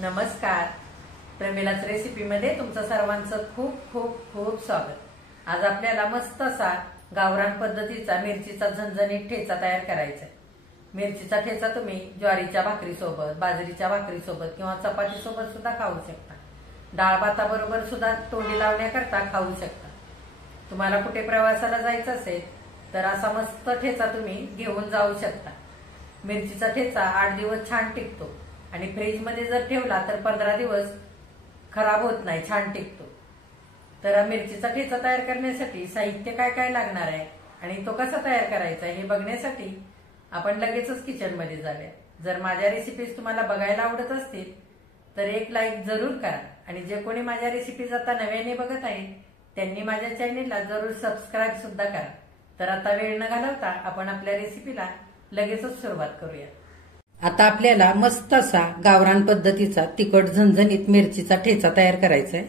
नमस्कार. प्रमिलाच रेसिपीमध्ये तुमचं सर्वांचं खूप खूप खूप स्वागत. आज आपल्याला मस्त असा गावरान पद्धतीचा मिरचीचा झणझणीत ठेचा तयार करायचा आहे. मिरचीचा ठेचा तुम्ही ज्वारीच्या भाकरीसोबत, बाजरीच्या भाकरीसोबत किंवा चपातीसोबत सुद्धा खाऊ शकता. डाळ भाताबरोबर सुद्धा तोंडी लावण्याकरता खाऊ शकता. तुम्हाला कुठे प्रवासाला जायचं असेल तर असा मस्त ठेचा तुम्ही घेऊन जाऊ शकता. मिरचीचा ठेचा 8 दिवस छान टिकतो आणि फ्रीजमध्ये जर ठेवला तर 15 दिवस खराब होत नाही, छान टिकतो. तर मिरचीचा ठेचा तयार करण्यासाठी साहित्य काय काय लागणार आहे आणि तो कसा तयार करायचा हे बघण्यासाठी आपण लगेचच किचनमध्ये जाऊया. जर माझ्या रेसिपीज तुम्हाला बघायला आवडत असतील तर एक लाईक जरूर करा आणि जे कोणी माझ्या रेसिपीज आता नव्याने बघत आहेत त्यांनी माझ्या चॅनेलला जरूर सबस्क्राईब सुद्धा करा. तर आता वेळ न घालवता आपण आपल्या रेसिपीला लगेचच सुरुवात करूया. आता आपल्याला मस्त असा गावरान पद्धतीचा तिखट झणझणीत मिरचीचा ठेचा तयार करायचा आहे.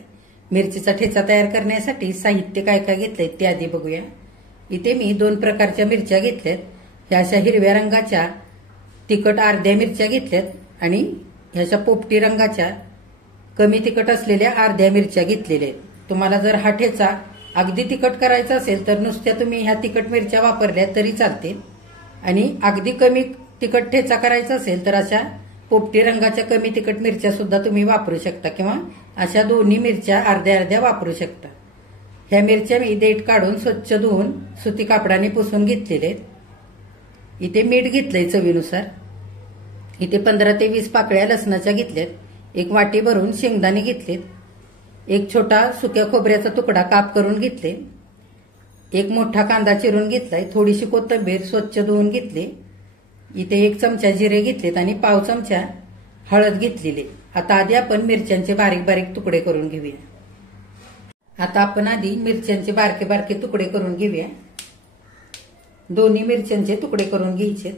मिरचीचा ठेचा तयार करण्यासाठी साहित्य काय काय घेतलंय ते आधी बघूया. इथे मी 2 प्रकारच्या मिरच्या घेतल्यात. ह्या अशा हिरव्या रंगाच्या तिखट अर्ध्या मिरच्या घेतल्यात आणि ह्याच्या पोपटी रंगाच्या कमी तिखट असलेल्या अर्ध्या मिरच्या घेतलेल्या आहेत. तुम्हाला जर हा ठेचा अगदी तिखट करायचा असेल तर नुसत्या तुम्ही ह्या तिखट मिरच्या वापरल्या तरी चालते आणि अगदी कमी तिखट ठेचा करायचा असेल तर अशा पोपटी रंगाच्या कमी तिखट मिरच्या सुद्धा तुम्ही वापरू शकता किंवा अशा दोन्ही मिरच्या अर्ध्या अर्ध्या वापरू शकता. ह्या मिरच्या मी देठ काढून स्वच्छ धुवून सुती कापडाने पुसून घेतलेले आहेत. इथे मीठ घेतलंय चवीनुसार. इथे 15 ते 20 पाकळ्या लसणाच्या घेतल्यात. 1 वाटी भरून शेंगदाणे घेतलेत. 1 छोटा सुक्या खोबऱ्याचा तुकडा काप करून घेतले. 1 मोठा कांदा चिरून घेतलाय. थोडीशी कोथिंबीर स्वच्छ धुवून घेतली. इथे 1 चमचा जिरे घेतलेत आणि पाव चमचा हळद घेतलेली. आता आधी आपण मिरच्यांचे बारीक बारीक तुकडे करून घेऊया. आता आपण आधी मिरच्यांचे बारके बारके तुकडे करून घेऊया. दोन्ही मिरच्यांचे तुकडे करून घ्यायचे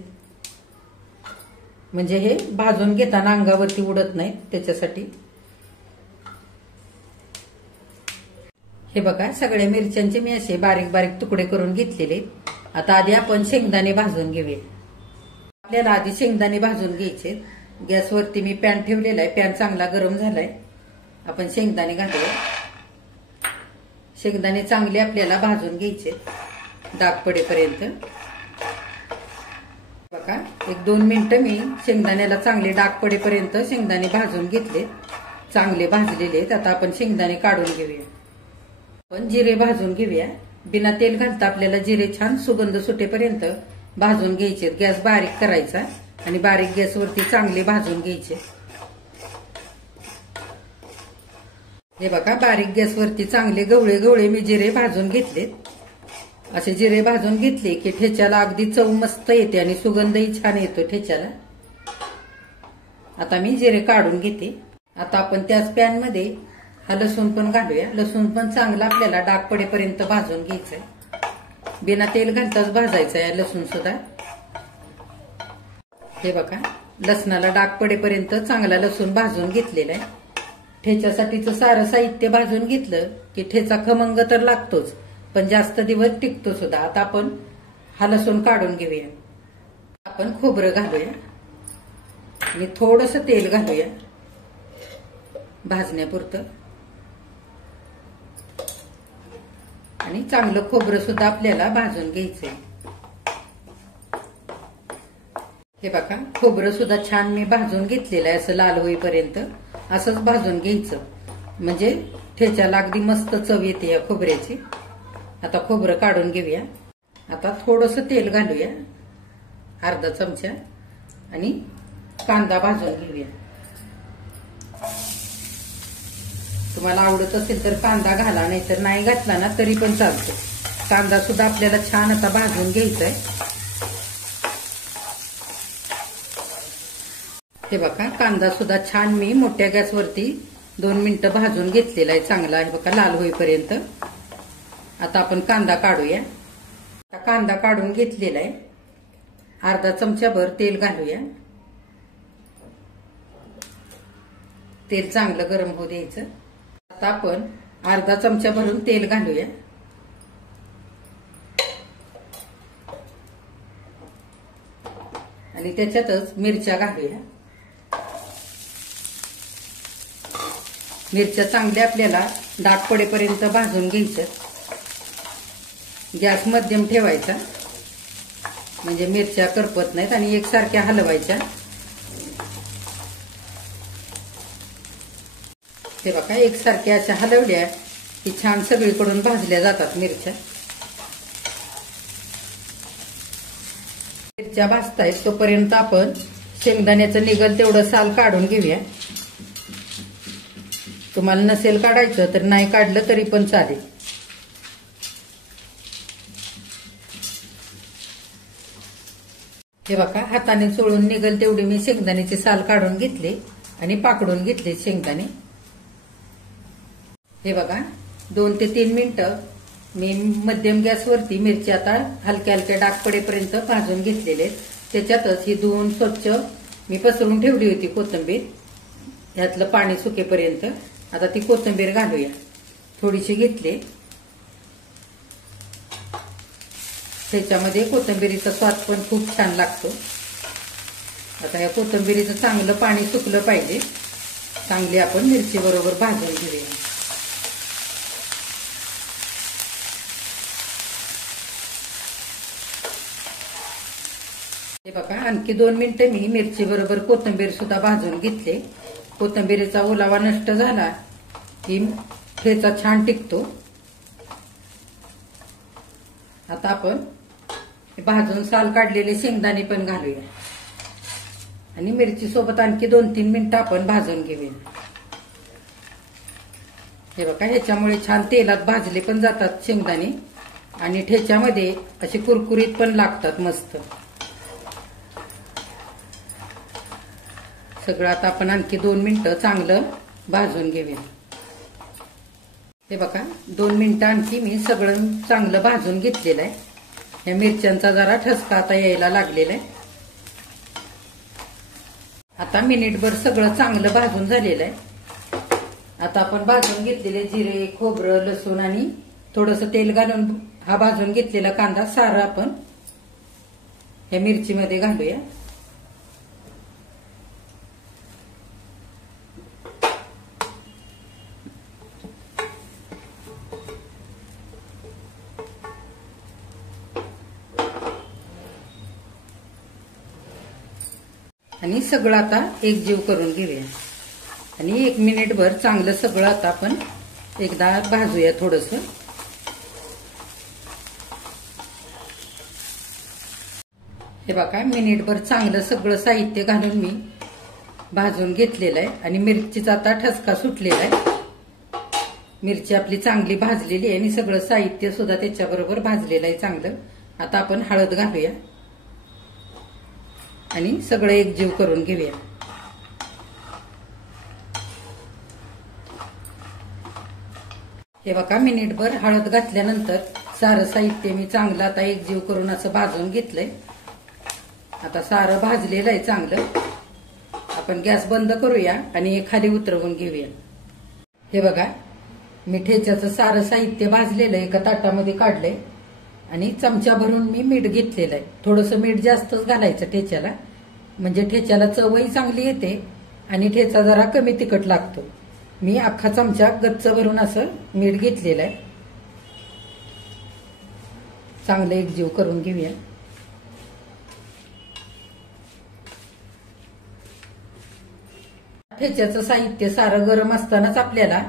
म्हणजे हे भाजून घेताना अंगावरती उडत नाही त्याच्यासाठी. हे बघा सगळ्या मिरच्यांचे मी असे बारीक बारीक तुकडे करून घेतलेले. आता आधी आपण शेंगदाणे भाजून घेऊया. आपल्याला आधी शेंगदाणे भाजून घ्यायचे. गॅसवरती मी पॅन ठेवलेला आहे. पॅन चांगला गरम झालाय. आपण शेंगदाणे घालूया. शेंगदाणे चांगले आपल्याला भाजून घ्यायचे डाग पडेपर्यंत. बघा 1-2 मिनिटं मी शेंगदाण्याला चांगले डाग पडेपर्यंत शेंगदाणे भाजून घेतले. चांगले भाजलेले आहेत. आता आपण शेंगदाणे काढून घेऊया. आपण जिरे भाजून घेऊया. बिना तेल घालता आपल्याला जिरे छान सुगंध सुटेपर्यंत भाजून घ्यायचे. गॅस बारीक करायचा आणि बारीक गॅसवरती चांगले भाजून घ्यायचे. हे बघा बारीक गॅसवरती चांगले गवळे गवळे मी जिरे भाजून घेतलेत. असे जिरे भाजून घेतले की ठेच्याला अगदी चव मस्त येते आणि सुगंधही छान येतो ठेच्याला. आता मी जिरे काढून घेते. आता आपण त्याच पॅन मध्ये हा लसूण पण घालूया. लसूण पण चांगला आपल्याला डाग पडेपर्यंत भाजून घ्यायचंय. बिना तेल घालताच भाजायचं आहे लसूण सुद्धा. हे बघा लसणाला डाग पडेपर्यंत चांगला लसूण भाजून घेतलेला आहे. ठेच्यासाठीचं सारं साहित्य भाजून घेतलं की ठेचा खमंग तर लागतोच पण जास्त दिवस टिकतो सुद्धा. आता आपण हा लसूण काढून घेऊया. आपण खोबरं घालूया आणि थोडंसं तेल घालूया भाजण्यापुरतं. आणि चांगलं खोबरं सुद्धा आपल्याला भाजून घ्यायचंय. हे बघा खोबरं सुद्धा छान मी भाजून घेतलेलं आहे. असं लाल होईपर्यंत असंच भाजून घ्यायचं म्हणजे ठेच्याला अगदी मस्त चव येते या खोबऱ्याची. आता खोबरं काढून घेऊया. आता थोडंसं तेल घालूया अर्धा चमचा आणि कांदा भाजून घेऊया. तुम्हाला आवडत असेल तर कांदा घाला, नाहीतर नाही घातला ना तरी पण चालतो. कांदा सुद्धा आपल्याला छान आता भाजून घ्यायचा आहे. हे बघा कांदा सुद्धा छान मी मोठ्या गॅसवरती 2 मिनिटं भाजून घेतलेला आहे चांगला. हे बघा लाल होईपर्यंत. आता आपण कांदा काढूया. आता कांदा काढून घेतलेला आहे. अर्धा चमचाभर तेल घालूया. तेल चांगलं गरम होऊ द्यायचं. आता आपण अर्धा चमचा भरून तेल घालूया. आणि त्याच्यातच मिरच्या घालूया. मिरच्या चांगल्या आपल्याला दाट पडेपर्यंत भाजून घ्यायच्या. गॅस मध्यम ठेवायचा म्हणजे मिरच्या करपत नाहीत आणि एकसारख्या हलवायच्या. हे बघा एकसारख्या अशा हलवल्या की छान सगळीकडून भाजल्या जातात मिरच्या. मिरच्या भाजतायत तोपर्यंत आपण शेंगदाण्याचं निघल तेवढं साल काढून घेऊया. तुम्हाला नसेल काढायचं तर नाही काढलं तरी पण चालेल. हे बघा हाताने चोळून निघल तेवढी मी शेंगदाण्याचे साल काढून घेतले आणि पाकडून घेतले शेंगदाणे. हे बघा 2 ते 3 मिनिटं मी मध्यम गॅसवरती मिरची आता हलक्या हलक्या डाग पडेपर्यंत भाजून घेतलेले. त्याच्यातच ही धुवून स्वच्छ मी पसरून ठेवली होती कोथिंबीर, ह्यातलं पाणी सुकेपर्यंत. आता ती कोथिंबीर घालूया. थोडीशी घेतली. त्याच्यामध्ये कोथिंबीरीचा स्वाद पण खूप छान लागतो. आता या कोथिंबीरीचं चांगलं पाणी सुकलं पाहिजे. चांगली आपण मिरची बरोबर भाजून घेऊया. हे बघा आणखी 2 मिनिटं मी मिरची बरोबर कोथिंबीर सुद्धा भाजून घेतले. कोथिंबीरीचा ओलावा नष्ट झाला की ठेचा छान टिकतो. आता आपण भाजून साल काढलेले शेंगदाणे पण घालूया आणि मिरची सोबत आणखी 2-3 मिनिटं आपण भाजून घेऊया. हे बघा ह्याच्यामुळे छान तेलात भाजले पण जातात शेंगदाणे आणि ठेच्यामध्ये असे कुरकुरीत पण लागतात मस्त. सगळं आता आपण आणखी 2 मिनिटं चांगलं भाजून घेऊया. हे बघा 2 मिनिटं आणखी मी सगळं चांगलं भाजून घेतलेलं आहे. या मिरच्यांचा जरा ठसका आता यायला लागलेला आहे. आता मिनिटभर सगळं चांगलं भाजून झालेलं आहे. आता आपण भाजून घेतलेले जिरे, खोबरं, लसूण आणि थोडंसं तेल घालून हा भाजून घेतलेला कांदा सारं आपण या मिरचीमध्ये घालूया. आणि सगळं आता एकजीव करून घेऊया आणि 1 मिनिटभर चांगलं सगळं आता आपण एकदा भाजूया थोडंसं. हे बघा मिनिटभर चांगलं सगळं साहित्य घालून मी भाजून घेतलेलं आहे आणि मिरचीचा आता ठसका सुटलेला आहे. मिरची आपली चांगली भाजलेली आहे आणि सगळं साहित्य सुद्धा त्याच्याबरोबर भाजलेलं आहे चांगलं. आता आपण हळद घालूया आणि सगळं एकजीव करून घेऊया. हे बघा मिनिटभर हळद घातल्यानंतर सारं साहित्य मी चांगलं आता एकजीव करून असं भाजून घेतलंय. आता सारं भाजलेलं आहे चांगलं. आपण गॅस बंद करूया आणि हे खाली उतरवून घेऊया. हे बघा मी ठेच्याचं सारं साहित्य भाजलेलं एका ताटामध्ये काढलंय आणि चमचा भरून मी मीठ घेतलेलं आहे. थोडंसं मीठ जास्तच घालायचं ठेच्याला म्हणजे ठेच्याला चवही चांगली येते आणि ठेचा जरा कमी तिखट लागतो. मी अख्खा चमचा गच्च भरून असं मीठ घेतलेलं आहे. चांगलं एकजीव करून घेऊया. ठेच्याचं साहित्य सारं गरम असतानाच आपल्याला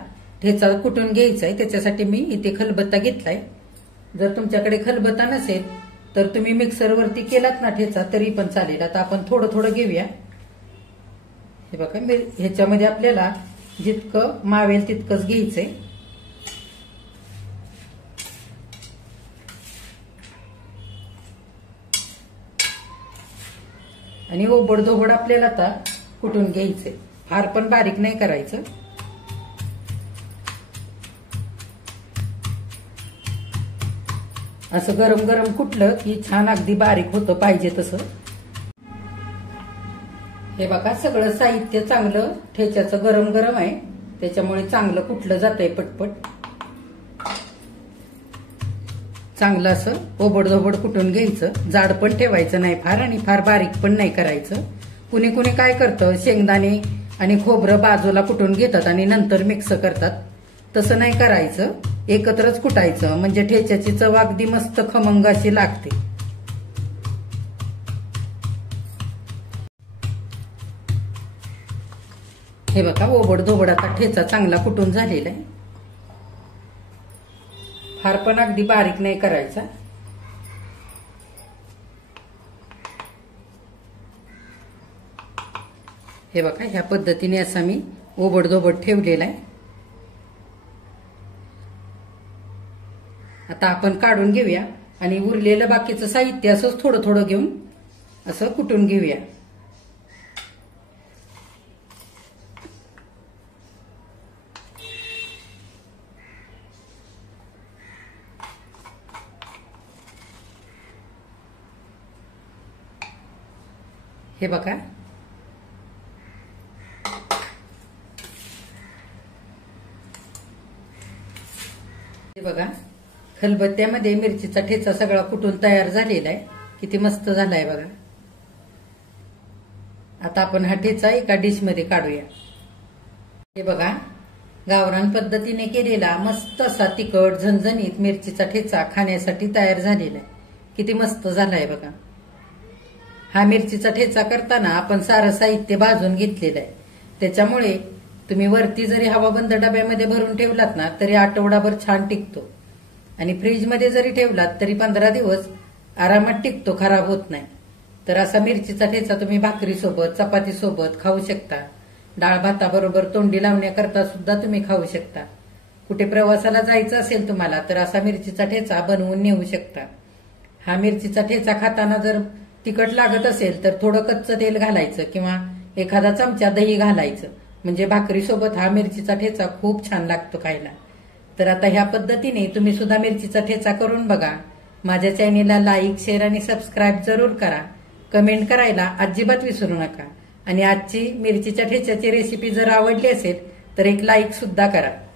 ठेचा कुटून घ्यायचा आहे. त्याच्यासाठी मी इथे खलबत्ता घेतलाय. जर तुमच्याकडे खलबत्ता नसेल तर तुम्ही मिक्सरवरती केलात ना ठेचा तरी पण चालेल. आता आपण थोडं थोडं घेऊया. हे बघा ह्याच्यामध्ये आपल्याला जितकं मावेल तितकंच घ्यायचंय. आणि ओबडधोबड आपल्याला आता कुटून घ्यायचंय. फार पण बारीक नाही करायचं. असं गरम गरम कुटलं की छान अगदी बारीक होतं पाहिजे तसं. हे बघा सगळं साहित्य चांगलं ठेच्याचं गरम गरम आहे त्याच्यामुळे चांगलं कुटलं जातंय पटपट. चांगलं असं ओबडधोबड कुटून घ्यायचं. जाड पण ठेवायचं नाही फार आणि फार बारीक पण नाही करायचं. कुणी कुणी काय करतं शेंगदाणे आणि खोबरं बाजूला कुटून घेतात आणि नंतर मिक्स करतात. तसं नाही करायचं, एकत्रच कुटायचं म्हणजे ठेच्याची चव अगदी मस्त खमंग अशी लागते. हे बघा ओबड धोबड आता ठेचा चांगला कुटून झालेला आहे. फार पण अगदी बारीक नाही करायचा. हे बघा ह्या पद्धतीने असा मी ओबड धोबड ठेवलेला आहे. आता आपण काढून घेऊया आणि उरलेलं बाकीचं साहित्य असंच थोडं थोडं घेऊन असं कुटून घेऊया. हे बघा खलबत्त्यामध्ये मिरचीचा ठेचा सगळा कुटून तयार झालेला आहे. किती मस्त झालाय बघा. आता आपण हा ठेचा एका डिश मध्ये काढूया. हे बघा गावरान पद्धतीने केलेला मस्त असा तिखट झणझणीत मिरचीचा ठेचा खाण्यासाठी तयार झालेला आहे. किती मस्त झालाय बघा. हा मिरचीचा ठेचा करताना आपण सारं साहित्य भाजून घेतलेलं आहे. त्याच्यामुळे तुम्ही वरती जरी हवाबंद डब्यामध्ये भरून ठेवलात ना तरी आठवडाभर छान टिकतो आणि फ्रीजमध्ये जरी ठेवलात तरी 15 दिवस आरामात टिकतो, खराब होत नाही. तर असा मिरचीचा ठेचा तुम्ही भाकरीसोबत चपातीसोबत खाऊ शकता. डाळ भाताबरोबर तोंडी लावण्याकरता सुद्धा तुम्ही खाऊ शकता. कुठे प्रवासाला जायचं असेल तुम्हाला तर असा मिरचीचा ठेचा बनवून नेऊ शकता. हा मिरचीचा ठेचा खाताना जर तिखट लागत असेल तर थोडं कच्चं तेल घालायचं किंवा एखादा चमचा दही घालायचं म्हणजे भाकरीसोबत हा मिरचीचा ठेचा खूप छान लागतो खायला. तर आता ह्या पद्धतीने तुम्ही सुद्धा मिरचीचा ठेचा करून बघा. माझ्या चॅनेलला लाईक, शेअर आणि सबस्क्राईब जरूर करा. कमेंट करायला अजिबात विसरू नका. आणि आजची मिरचीच्या ठेच्याची रेसिपी जर आवडली असेल तर एक लाईक सुद्धा करा.